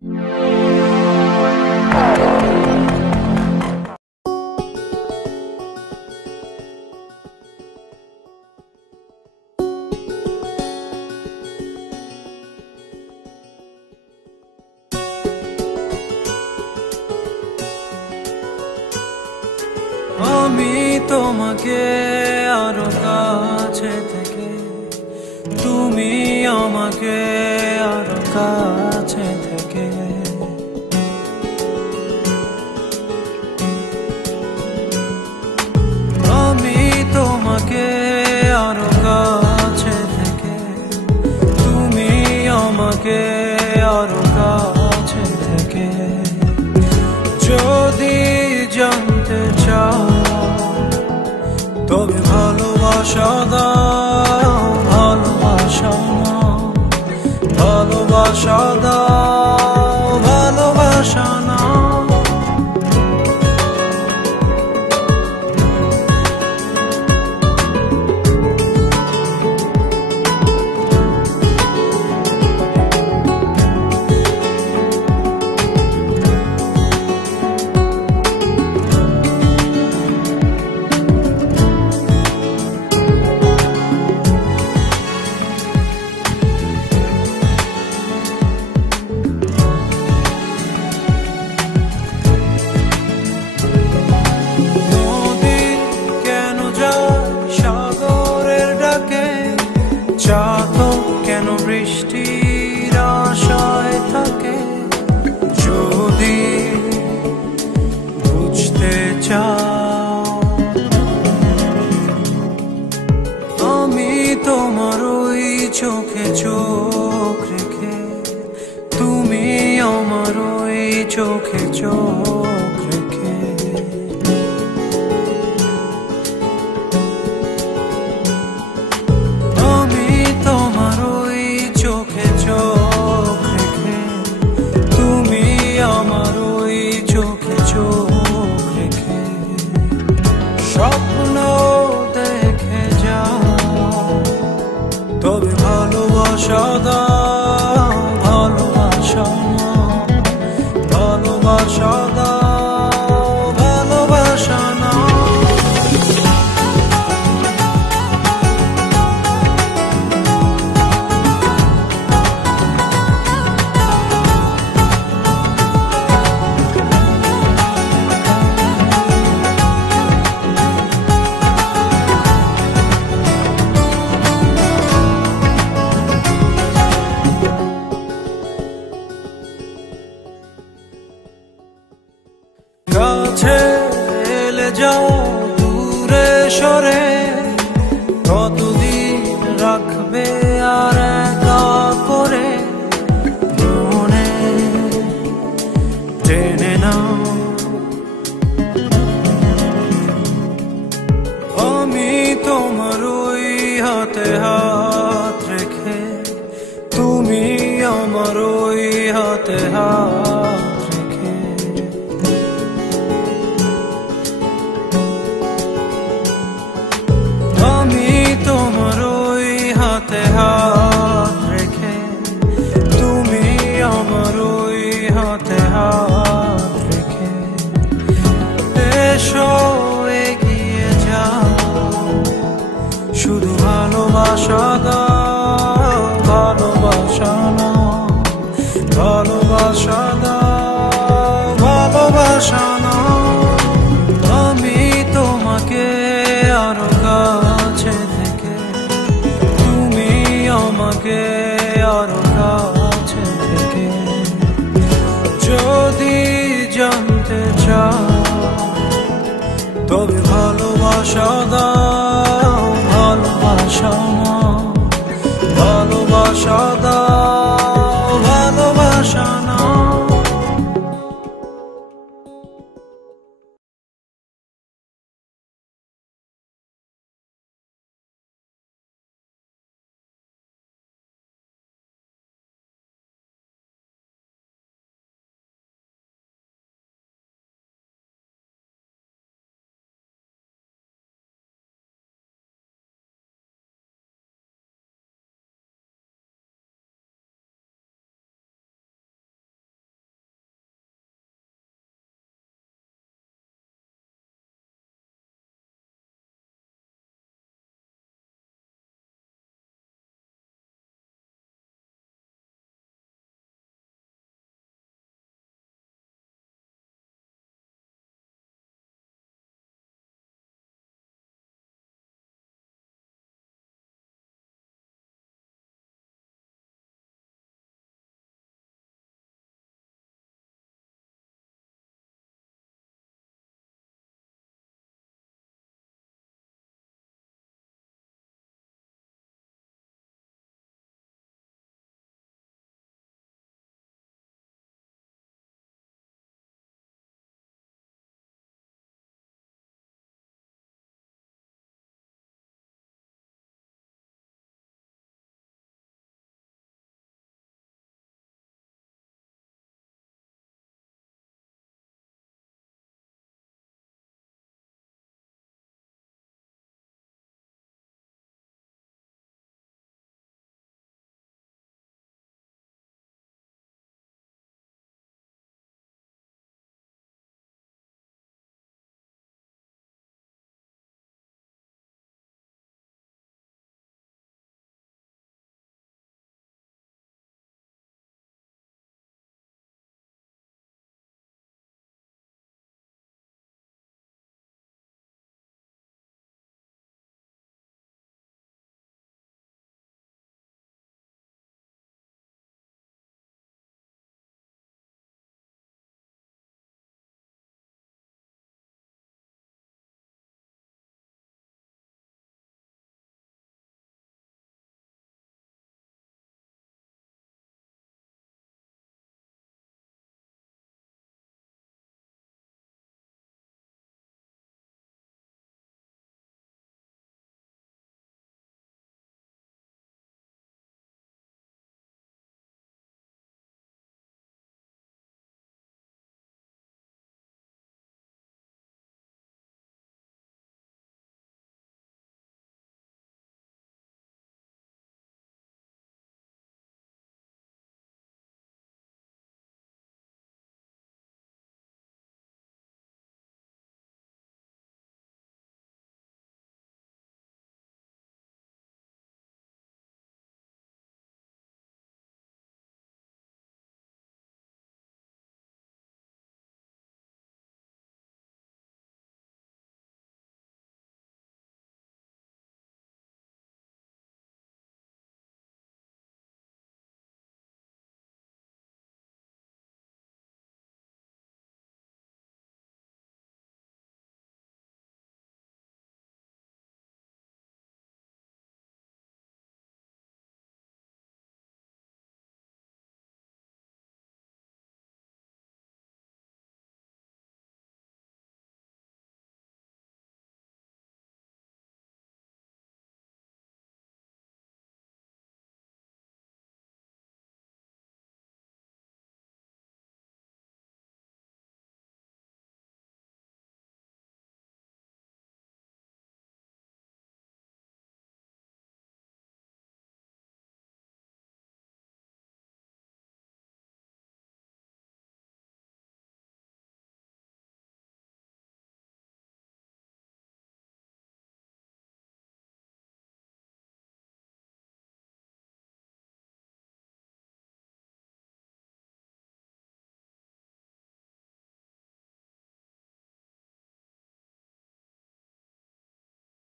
আমি তোমাকে আরো কাছে থেকে, তুমি আমাকে আরো কাছে থেকে, আমি তোমাকে আরো কাছে থেকে, তুমি আমাকে আরো কাছে থেকে। যদি জানতে চাও তবে ভালোবাসা দাও, ভালোবাসা নাও, ভালোবাসা দাও, ভালোবাসা নাও। চাতক কেন বৃষ্টির আশায় থাকে, যদি বুঝতে চাও। আমি তোমার ওই চোখে চোখ রেখে, তুমি আমার ওই চোখে চোখ রেখে, স্বপ্ন দেখে যাও, তবে ভালোবাসা দাও, ভালোবাসা নাও, ভালোবাসা দাও, ভালোবাসা নাও। কাছে এলে যাও দূরে সরে, কতদিন রাখবে আর একা করে, মনে টেনে নাও। আমি তোমার ওই হাতে হাত রেখে, তুমি আমার ওই হাতে হাত রেখে, আমি তোমার ওই হাতে হাত রেখে, তুমি আমার ওই হাতে হাত রেখে। এসো এগিয়ে যাও, শুধু ভালোবাসা দাও, ভালোবাসা নাও, ভালোবাসা দাও, ভালোবাসা নাও। আমি তোমাকে আরো কাছে থেকে, তুমি আমাকে আরো কাছে থেকে। যদি জানতে চাও তবে ভালোবাসা দাও।